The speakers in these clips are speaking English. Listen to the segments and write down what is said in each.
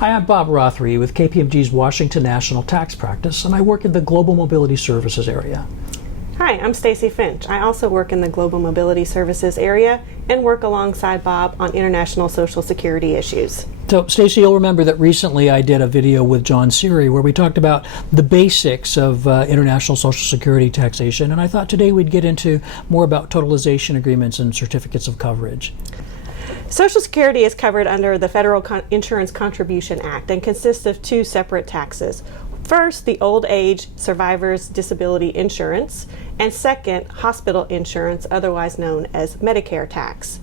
Hi, I'm Bob Rothery with KPMG's Washington National Tax Practice, and I work in the Global Mobility Services area. Hi, I'm Stacy Finch. I also work in the Global Mobility Services area and work alongside Bob on international Social Security issues. So, Stacy, you'll remember that recently I did a video with John Seary where we talked about the basics of international Social Security taxation, and I thought today we'd get into more about totalization agreements and certificates of coverage. Social Security is covered under the Federal Insurance Contribution Act and consists of two separate taxes. First, the old age survivors disability insurance, and second, hospital insurance, otherwise known as Medicare tax.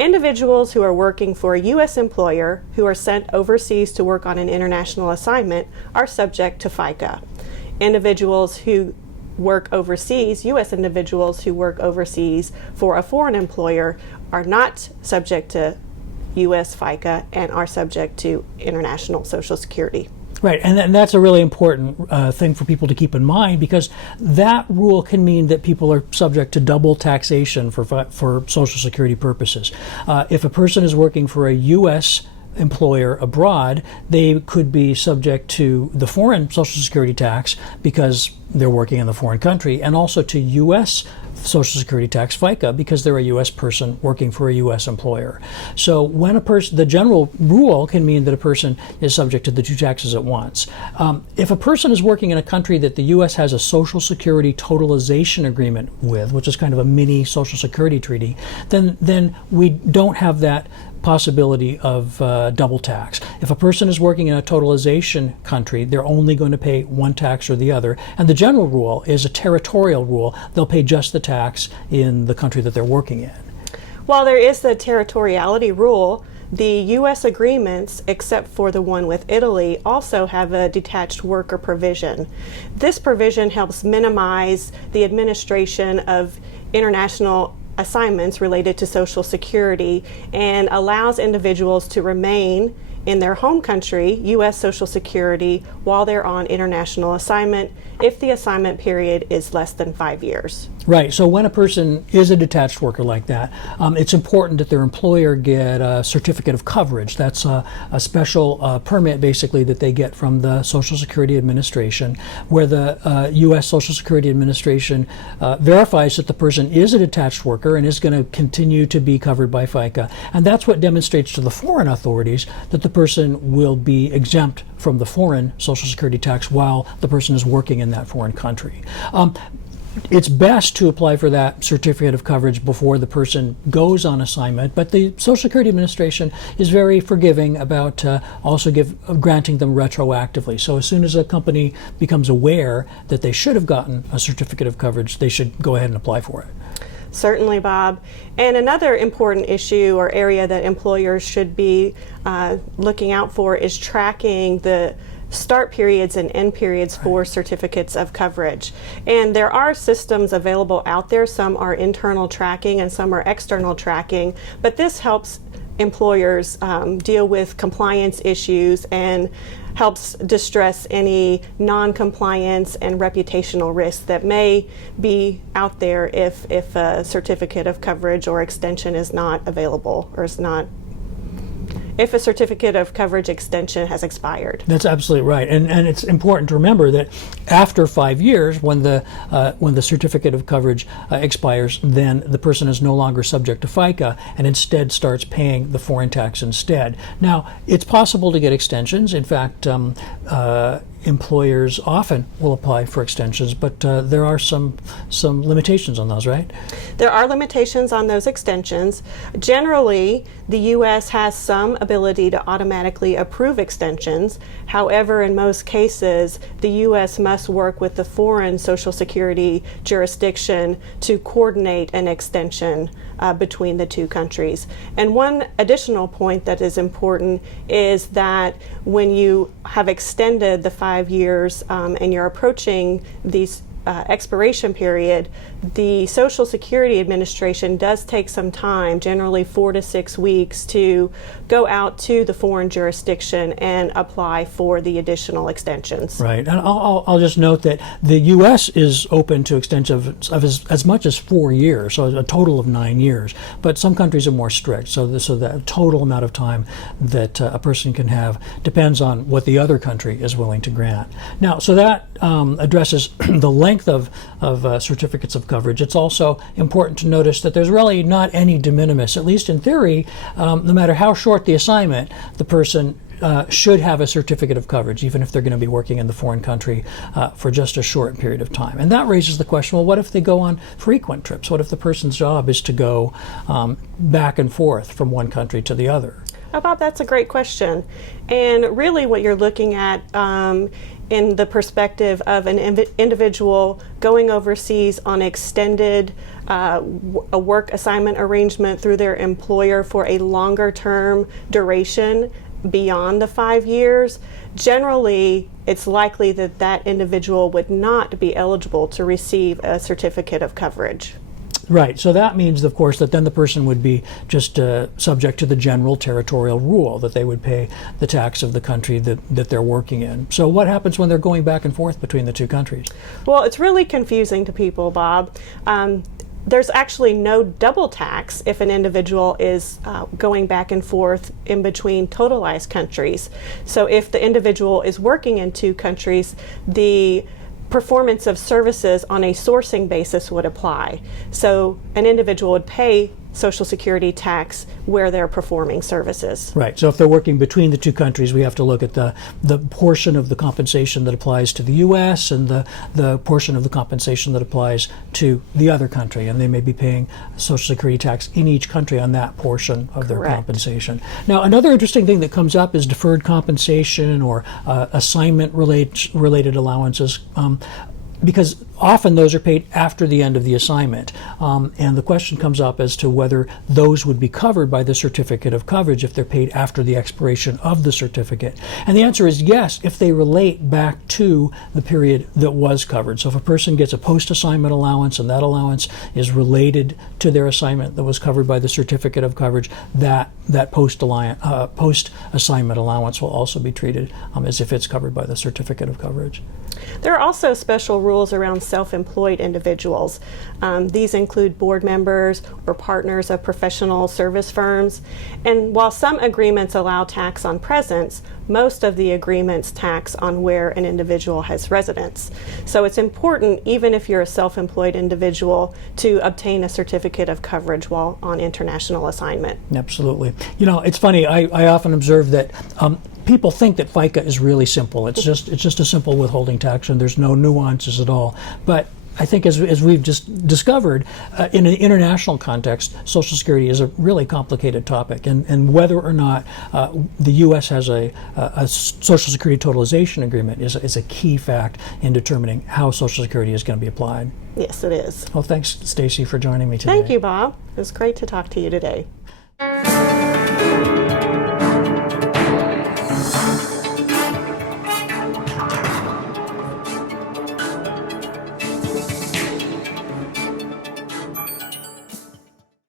Individuals who are working for a U.S. employer who are sent overseas to work on an international assignment are subject to FICA. Individuals who work overseas, U.S. individuals who work overseas for a foreign employer are not subject to U.S. FICA and are subject to international Social Security. Right, and that's a really important thing for people to keep in mind, because that rule can mean that people are subject to double taxation for Social Security purposes. If a person is working for a U.S. employer abroad, they could be subject to the foreign Social Security tax because they're working in the foreign country, and also to U.S. Social Security tax, FICA, because they're a U.S. person working for a U.S. employer. So when a person, the general rule can mean that a person is subject to the two taxes at once. If a person is working in a country that the U.S. has a Social Security totalization agreement with, which is kind of a mini Social Security treaty, then we don't have that possibility of double tax. If a person is working in a totalization country, they're only going to pay one tax or the other. And the general rule is a territorial rule. They'll pay just the tax in the country that they're working in. While there is the territoriality rule, the U.S. agreements, except for the one with Italy, also have a detached worker provision. This provision helps minimize the administration of international assignments related to Social Security and allows individuals to remain in their home country, U.S. Social Security, while they're on international assignment if the assignment period is less than 5 years. Right, so when a person is a detached worker like that, it's important that their employer get a certificate of coverage. That's a special permit, basically, that they get from the Social Security Administration, where the U.S. Social Security Administration verifies that the person is a detached worker and is going to continue to be covered by FICA. And that's what demonstrates to the foreign authorities that the person will be exempt from the foreign Social Security tax while the person is working in that foreign country. It's best to apply for that certificate of coverage before the person goes on assignment, but the Social Security Administration is very forgiving about also granting them retroactively. So as soon as a company becomes aware that they should have gotten a certificate of coverage, they should go ahead and apply for it. Certainly, Bob. And another important issue or area that employers should be looking out for is tracking the start periods and end periods for certificates of coverage. And there are systems available out there. Some are internal tracking and some are external tracking, but this helps employers deal with compliance issues and helps distress any non-compliance and reputational risks that may be out there if a certificate of coverage or extension is not available, or is not, if a certificate of coverage extension has expired. That's absolutely right, and it's important to remember that after 5 years, when the certificate of coverage expires, then the person is no longer subject to FICA and instead starts paying the foreign tax instead. Now, it's possible to get extensions. In fact, employers often will apply for extensions, but there are some limitations on those, right? There are limitations on those extensions. Generally, the U.S. has some ability to automatically approve extensions. However, in most cases, the U.S. must work with the foreign Social Security jurisdiction to coordinate an extension between the two countries. And one additional point that is important is that when you have extended the 5 years and you're approaching these expiration period, the Social Security Administration does take some time, generally 4 to 6 weeks, to go out to the foreign jurisdiction and apply for the additional extensions. Right, and I'll just note that the U.S. is open to extensions of as much as 4 years, so a total of 9 years. But some countries are more strict, so the total amount of time that a person can have depends on what the other country is willing to grant. Now, so that addresses the length of certificates of coverage. It's also important to notice that there's really not any de minimis, at least in theory. No matter how short the assignment, the person should have a certificate of coverage, even if they're going to be working in the foreign country for just a short period of time. And that raises the question, well, what if they go on frequent trips? What if the person's job is to go back and forth from one country to the other? Oh, Bob, that's a great question. And really what you're looking at in the perspective of an individual going overseas on extended a work assignment arrangement through their employer for a longer term duration beyond the 5 years, generally it's likely that that individual would not be eligible to receive a certificate of coverage. Right, so that means, of course, that then the person would be just subject to the general territorial rule, that they would pay the tax of the country that they're working in. So what happens when they're going back and forth between the two countries? Well, it's really confusing to people, Bob. There's actually no double tax if an individual is going back and forth in between totalized countries. So if the individual is working in two countries, the performance of services on a sourcing basis would apply. So an individual would pay Social Security tax where they're performing services. Right. So if they're working between the two countries, we have to look at the portion of the compensation that applies to the U.S. and the portion of the compensation that applies to the other country. And they may be paying Social Security tax in each country on that portion of their compensation. Now, another interesting thing that comes up is deferred compensation or assignment-related allowances. Because often those are paid after the end of the assignment. And the question comes up as to whether those would be covered by the certificate of coverage if they're paid after the expiration of the certificate. And the answer is yes, if they relate back to the period that was covered. So if a person gets a post-assignment allowance and that allowance is related to their assignment that was covered by the certificate of coverage, that post-assignment allowance will also be treated as if it's covered by the certificate of coverage. There are also special rules around self-employed individuals. These include board members or partners of professional service firms. And while some agreements allow tax on presence, most of the agreements tax on where an individual has residence. So it's important, even if you're a self-employed individual, to obtain a certificate of coverage while on international assignment. Absolutely. You know, it's funny, I often observe that people think that FICA is really simple. It's just a simple withholding tax and there's no nuances at all. But I think as we've just discovered, in an international context, Social Security is a really complicated topic. And whether or not the U.S. has a Social Security totalization agreement is a key fact in determining how Social Security is going to be applied. Yes, it is. Well, thanks, Stacy, for joining me today. Thank you, Bob. It was great to talk to you today.